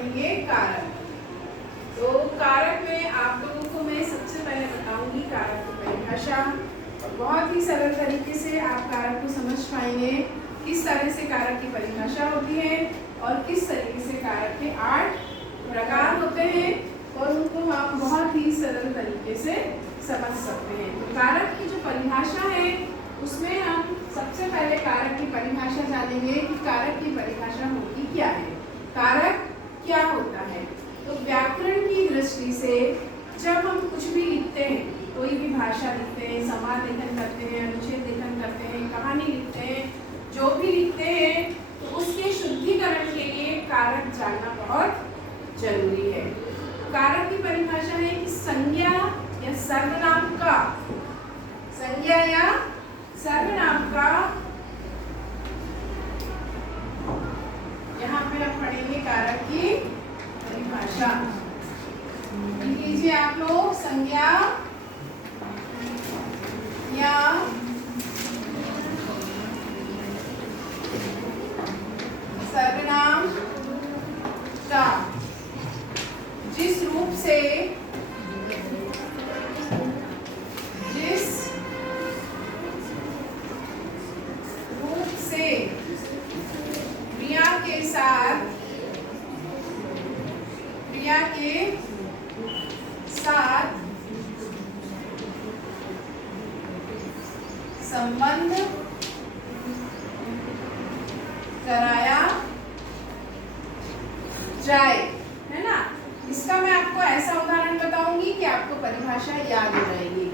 पढ़ेंगे कारक। तो कारक में आप लोगों को मैं सबसे पहले बताऊंगी कारक की परिभाषा, और बहुत ही सरल तरीके से आप कारक को समझ पाएंगे किस तरह से कारक की परिभाषा होती है और किस तरीके से कारक के 8 प्रकार होते हैं और उनको आप बहुत ही सरल तरीके से समझ सकते हैं। तो कारक की जो परिभाषा है उसमें हम सबसे पहले कारक की परिभाषा जानेंगे कि कारक की परिभाषा होती क्या है, कारक क्या होता है। तो व्याकरण की दृष्टि से जब हम कुछ भी लिखते हैं, कोई भी भाषा लिखते हैं, समाज लेखन करते हैं, अनुच्छेद लेखन करते हैं, कहानी लिखते हैं, जो भी लिखते हैं, तो उसके शुद्धिकरण के लिए कारक जानना बहुत जरूरी है। कारक की परिभाषा है कि संज्ञा या सर्वनाम का, संज्ञा या सर्वनाम का, यहाँ पे हम पढ़ेंगे कारक की परिभाषा। लिख लीजिए आप लोग, संज्ञा या सर्वनाम का जिस रूप से क्रिया के साथ संबंध कराया जाए, है ना। इसका मैं आपको ऐसा उदाहरण बताऊंगी कि आपको परिभाषा याद हो जाएगी।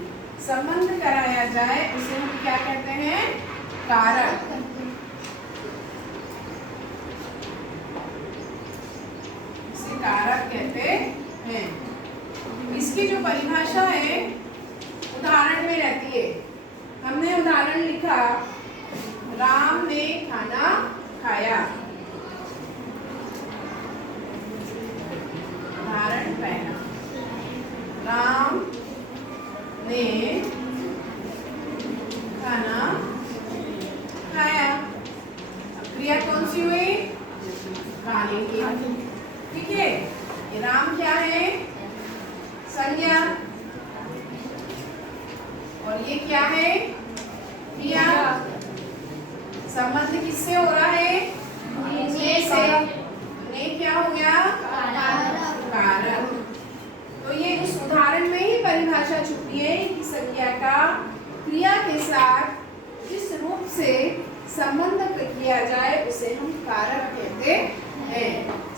संबंध कराया जाए उसे हम क्या कहते हैं, कारक। इसे कारक कहते हैं। इसकी जो परिभाषा है उदाहरण में रहती है। हमने उदाहरण लिखा, राम ने खाना खाया। उदाहरण पहला, राम ने खाना खाया। अब क्रिया कौन सी हुई, खाने की, ठीक है। ये राम क्या है, संज्ञा, और ये क्या है, क्रिया। संबंध किससे हो रहा है, ने से। ने क्या हो गया, कारक। तो ये उस उदाहरण में ही परिभाषा छुपी है कि संज्ञा का क्रिया के साथ जिस रूप से संबंध किया जाए उसे हम कारक कहते हैं।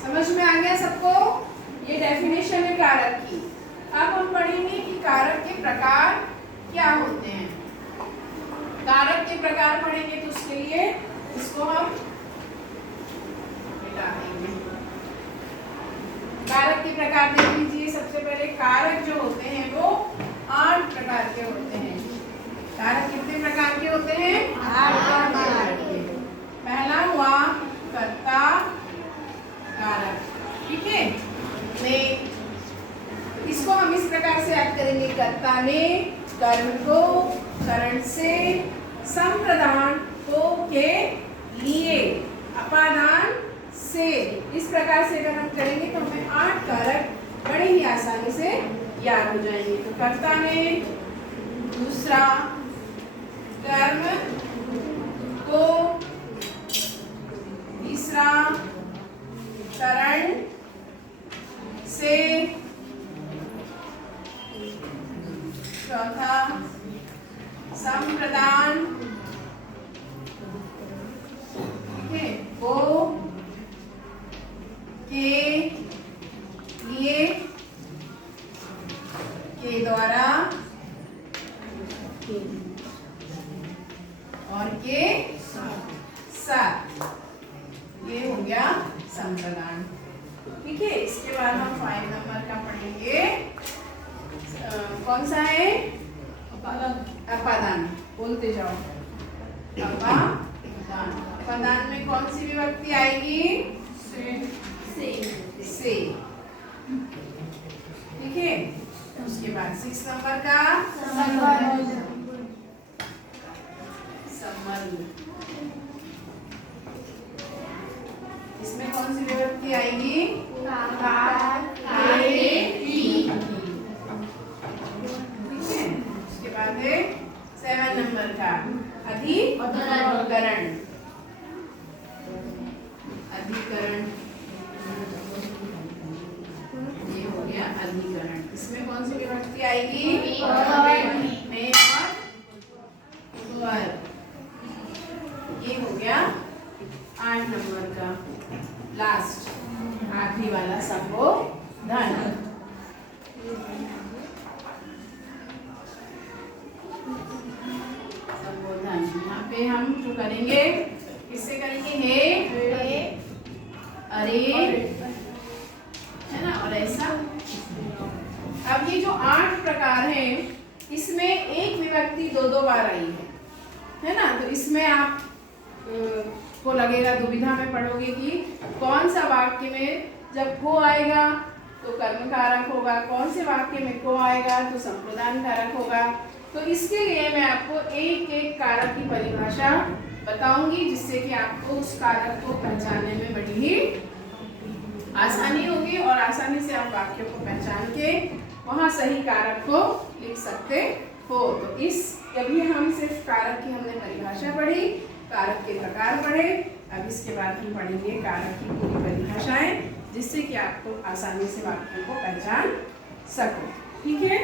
समझ में आ गया सबको, ये डेफिनेशन है कारक की। अब हम पढ़ेंगे कि कारक के प्रकार क्या होते हैं। कारक के प्रकार पढ़ेंगे तो उसके लिए इसको हम मिटा देंगे। कारक के प्रकार देख लीजिए। सबसे पहले कारक जो होते हैं वो 8 प्रकार के होते हैं। कारक कितने प्रकार के होते हैं, 8 प्रकार के। पहला हुआ कर्ता कारक, ठीक है। ने, इसको हम इस प्रकार से याद करेंगे, कर्ता ने कर्म को करण से, संप्रदान को के लिए, अपादान से। इस प्रकार से अगर हम करेंगे तो हमें 8 कारक बड़े ही आसानी से याद हो जाएंगे। तो कर्ता ने, दूसरा कर्म को, तीसरा करण से, चौथा संप्रदान, ठीक है, वो के लिए, के द्वारा, और के साथ। ये हो गया संप्रदान, ठीक है। इसके बाद हम 5 नंबर का पढ़ेंगे। कौन सा है, अपादान। बोलते जाओ, अपादान। अपादान में कौन सी विभक्ति आएगी, से, ठीक है। उसके बाद 6 नंबर का संबंध। इसमें कौन सी विभक्ति आएगी? ठीक है। उसके बाद है 7 नंबर का अधिकरण। अधिकरण, ये हो गया अधिकरण। इसमें कौन सी विभक्ति आएगी? में और वर। ये हो गया 8 नंबर का लास्ट आखिरी वाला संबोधन। संबोधन यहाँ पे हम जो करेंगे, किससे करेंगे? हे, अरे, है ना, और ऐसा। अब ये जो 8 प्रकार हैं, इसमें एक विभक्ति 2-2 बार आई है ना। तो इसमें आप को लगेगा, दुविधा में पड़ोगे कि कौन सा वाक्य में जब को आएगा तो कर्म कारक होगा, कौन से वाक्य में को आएगा तो संप्रदान कारक होगा। तो इसके लिए मैं आपको एक एक कारक की परिभाषा बताऊंगी, जिससे कि आपको उस कारक को पहचानने में बड़ी ही आसानी होगी और आसानी से आप वाक्यों को पहचान के वहाँ सही कारक को लिख सकते हो। तो इस अभी हम सिर्फ कारक की हमने परिभाषा पढ़ी, कारक के प्रकार पढ़े। अब इसके बाद हम पढ़ेंगे कारक की पूरी परिभाषाएं, जिससे कि आपको आसानी से वाक्यों को पहचान सको। ठीक है।